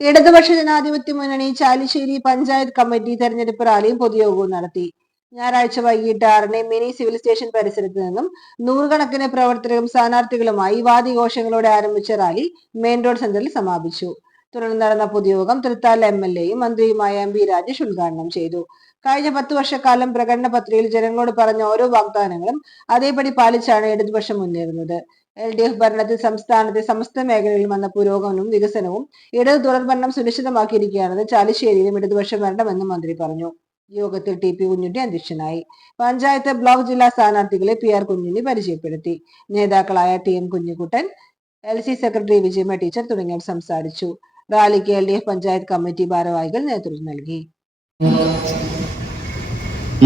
ഇടതുപക്ഷ ജനാധിപത്യ മുന്നണി ചാലിശ്ശേരി പഞ്ചായത്ത് കമ്മിറ്റി തെരഞ്ഞെടുപ്പ് റാലിയും പൊതുയോഗവും നടത്തി. ഞായറാഴ്ച വൈകിട്ട് ആറിന് മിനി സിവിൽ സ്റ്റേഷൻ പരിസരത്ത് നിന്നും നൂറുകണക്കിന് പ്രവർത്തകരും സ്ഥാനാർത്ഥികളുമായി വാദിഘോഷങ്ങളോടെ ആരംഭിച്ച റാലി മെയിൻ റോഡ് സെന്ററിൽ സമാപിച്ചു. തുടർന്ന് നടന്ന പൊതുയോഗം തൃത്താല എം എൽ എയും മന്ത്രിയുമായ എം പി രാജേഷ് ഉദ്ഘാടനം ചെയ്തു. കഴിഞ്ഞ പത്തു വർഷക്കാലം പ്രകടന പത്രികയിൽ ജനങ്ങളോട് പറഞ്ഞ ഓരോ വാഗ്ദാനങ്ങളും അതേപടി പാലിച്ചാണ് ഇടതുപക്ഷം മുന്നേറുന്നത്. എൽ ഡി എഫ് ഭരണത്തിൽ സംസ്ഥാനത്തെ സമസ്ത മേഖലകളിൽ വന്ന പുരോഗമനവും വികസനവും ഇടത് തുടർഭരണം സുനിശ്ചിതമാക്കിയിരിക്കുകയാണെന്ന് ചാലിശ്ശേരിയിലും ഇടതുപക്ഷം വരണമെന്നും മന്ത്രി പറഞ്ഞു. യോഗത്തിൽ ടി പി കുഞ്ഞുണ്ണി അധ്യക്ഷനായി. പഞ്ചായത്ത് ബ്ലോക്ക് ജില്ലാ സ്ഥാനാർത്ഥികളെ പി ആർ കുഞ്ഞുണ്ണി പരിചയപ്പെടുത്തി. നേതാക്കളായ T M Kunjikuttan L C secretary Vijayama teacher തുടങ്ങിയവർ സംസാരിച്ചു. റാലിക്ക് L D F panchayat committee ഭാരവാഹികൾ നേതൃത്വം നൽകി.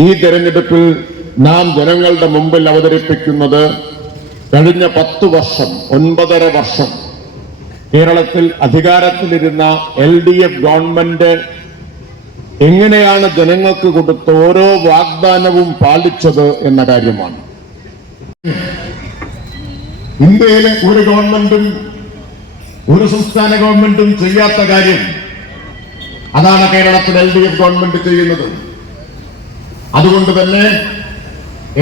ഈ തെരഞ്ഞെടുപ്പിൽ നാം ജനങ്ങളുടെ മുമ്പിൽ അവതരിപ്പിക്കുന്നത് കഴിഞ്ഞ പത്ത് വർഷം ഒൻപതര വർഷം കേരളത്തിൽ അധികാരത്തിലിരുന്ന എൽ ഡി എഫ് ഗവൺമെന്റ് എങ്ങനെയാണ് ജനങ്ങൾക്ക് കൊടുത്ത ഓരോ വാഗ്ദാനവും പാലിച്ചത് എന്ന കാര്യമാണ്. ഇന്ത്യയിലെ ഒരു ഗവൺമെന്റും ഒരു സംസ്ഥാന ഗവൺമെന്റും ചെയ്യാത്ത കാര്യം അതാണ് കേരളത്തിൽ എൽ ഡി എഫ് ഗവൺമെന്റ് ചെയ്യുന്നത്. അതുകൊണ്ട് തന്നെ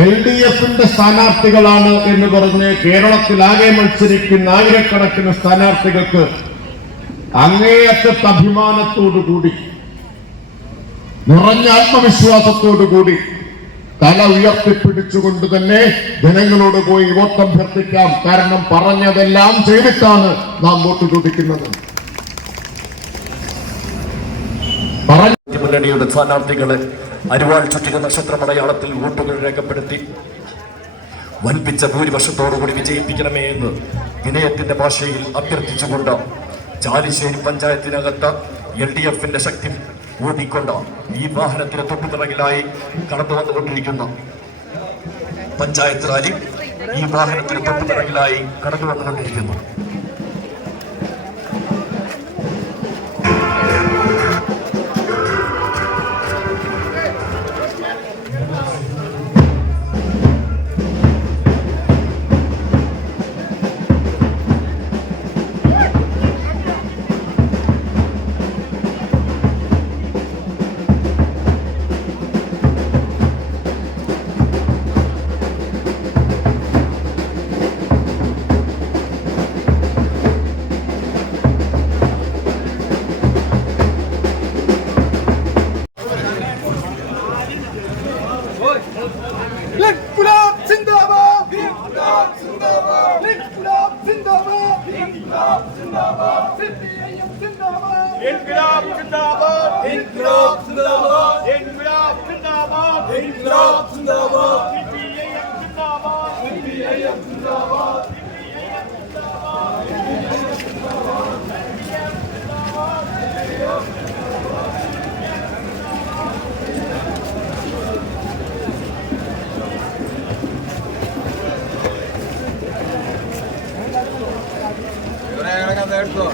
എൽ ഡി എഫിന്റെ സ്ഥാനാർത്ഥികളാണ് എന്ന് പറഞ്ഞ് കേരളത്തിലാകെ മത്സരിക്കുന്ന ആയിരക്കണക്കിന് സ്ഥാനാർത്ഥികൾക്ക് അങ്ങേയറ്റത്തെ അഭിമാനത്തോടുകൂടി നിറഞ്ഞ ആത്മവിശ്വാസത്തോടുകൂടി തല ഉയർത്തിപ്പിടിച്ചുകൊണ്ട് തന്നെ ജനങ്ങളോട് പോയി വോട്ട് അഭ്യർത്ഥിക്കാം. കാരണം പറഞ്ഞതെല്ലാം ചെയ്തിട്ടാണ് നാം വോട്ട് ചോദിക്കുന്നത്. പറഞ്ഞ മുന്നണിയുടെ സ്ഥാനാർത്ഥികളെ അരിവാൾ ചുറ്റിക നക്ഷത്ര മലയാളത്തിൽ വോട്ടുകൾ രേഖപ്പെടുത്തി. വൻപിച്ച ഭൂരിപക്ഷത്തോടുകൂടി വിജയിപ്പിക്കണമേ എന്ന് വിനയത്തിന്റെ ഭാഷയിൽ അഭ്യർത്ഥിച്ചുകൊണ്ട് ചാലിശ്ശേരി പഞ്ചായത്തിനകത്ത് എൽ ഡി എഫിന്റെ ശക്തി ഊന്നിക്കൊണ്ട് ഈ വാഹനത്തിന് തൊട്ടുപിറകിലായി കടന്നു വന്നുകൊണ്ടിരിക്കുന്ന. പഞ്ചായത്ത് റാലി ഈ വാഹനത്തിന് തൊട്ടുപിറകിലായി കടന്നു വന്നുകൊണ്ടിരിക്കുന്നു. Halo.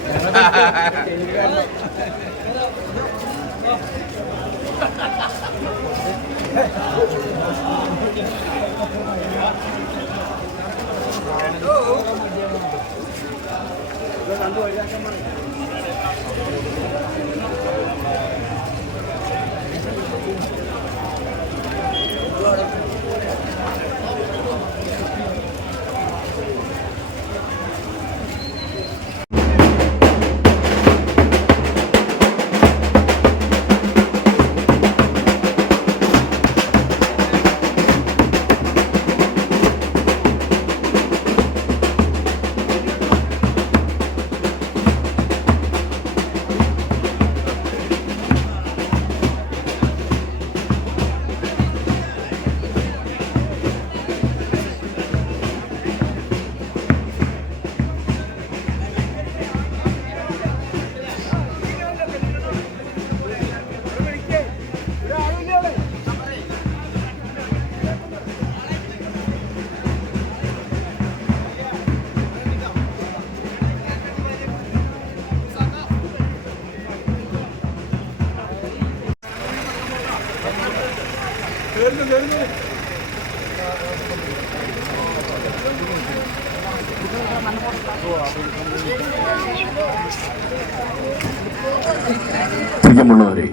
പ്രിയമുള്ളവരെ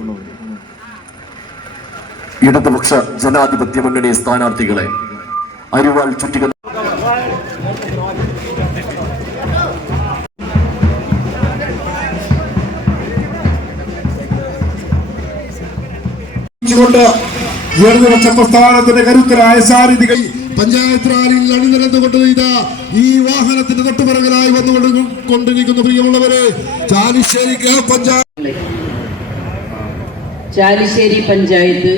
ഇടതുപക്ഷ ജനാധിപത്യ മുന്നണി സ്ഥാനാർത്ഥികളെ അരിവാൾ ചുറ്റിക കൊണ്ട് ഇടതുപക്ഷ പ്രസ്ഥാനത്തിന്റെ കരുത്തരായ സാരഥികൾ പഞ്ചായത്ത് റാലിയിൽ അണിനിരന്നുകൊണ്ട് ഇതാ ഈ വാഹനത്തിന്റെ തൊട്ടുപിറകിലായി വന്നുകൊണ്ട് കൊണ്ടിരിക്കുന്ന പ്രിയമുള്ളവരെ ചാലിശ്ശേരി ഗ്രാമപഞ്ചായത്ത് ചാലിശ്ശേരി പഞ്ചായത്ത്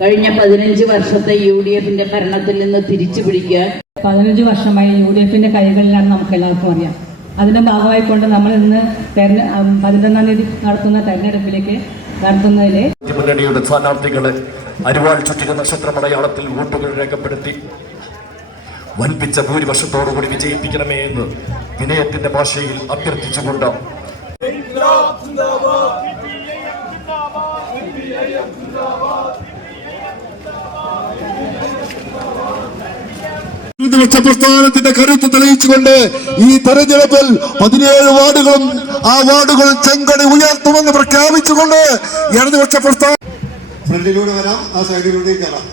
കഴിഞ്ഞ പതിനഞ്ച് വർഷത്തെ യു ഡി എഫിന്റെ ഭരണത്തിൽ നിന്ന് തിരിച്ചു പിടിക്കാൻ പതിനഞ്ച് വർഷമായി യു ഡി എഫിന്റെ കൈകളിലാണ് നമുക്ക് എല്ലാവർക്കും അറിയാം. അതിന്റെ ഭാഗമായിക്കൊണ്ട് നമ്മൾ ഇന്ന് തെരഞ്ഞെ പതിനൊന്നാം തീയതി നടത്തുന്ന തെരഞ്ഞെടുപ്പിലേക്ക് നടത്തുന്നതിലെ മുന്നണിയുടെ സ്ഥാനാർത്ഥികളെ അരിവാൾ ചുറ്റിക നക്ഷത്രമടയാളത്തിൽ വോട്ടുകൾ രേഖപ്പെടുത്തി വൻപിച്ച ഭൂരിപക്ഷത്തോടുകൂടി വിജയിപ്പിക്കണമേ എന്ന് വിനയത്തിന്റെ ഭാഷയിൽ അഭ്യർത്ഥിച്ചുകൊണ്ട് ഇടതുപക്ഷ പ്രസ്ഥാനത്തിന്റെ കരുത്ത് തെളിയിച്ചുകൊണ്ട് ഈ തെരഞ്ഞെടുപ്പിൽ പതിനേഴ് വാർഡുകളും ആ വാർഡുകൾ ചെങ്കടി ഉയർത്തുമെന്ന് പ്രഖ്യാപിച്ചുകൊണ്ട് ഇടതുപക്ഷ പ്രസ്ഥാനം ഫ്രണ്ടിലൂടെ വരാം ആ സൈഡിലൂടെ കയറാം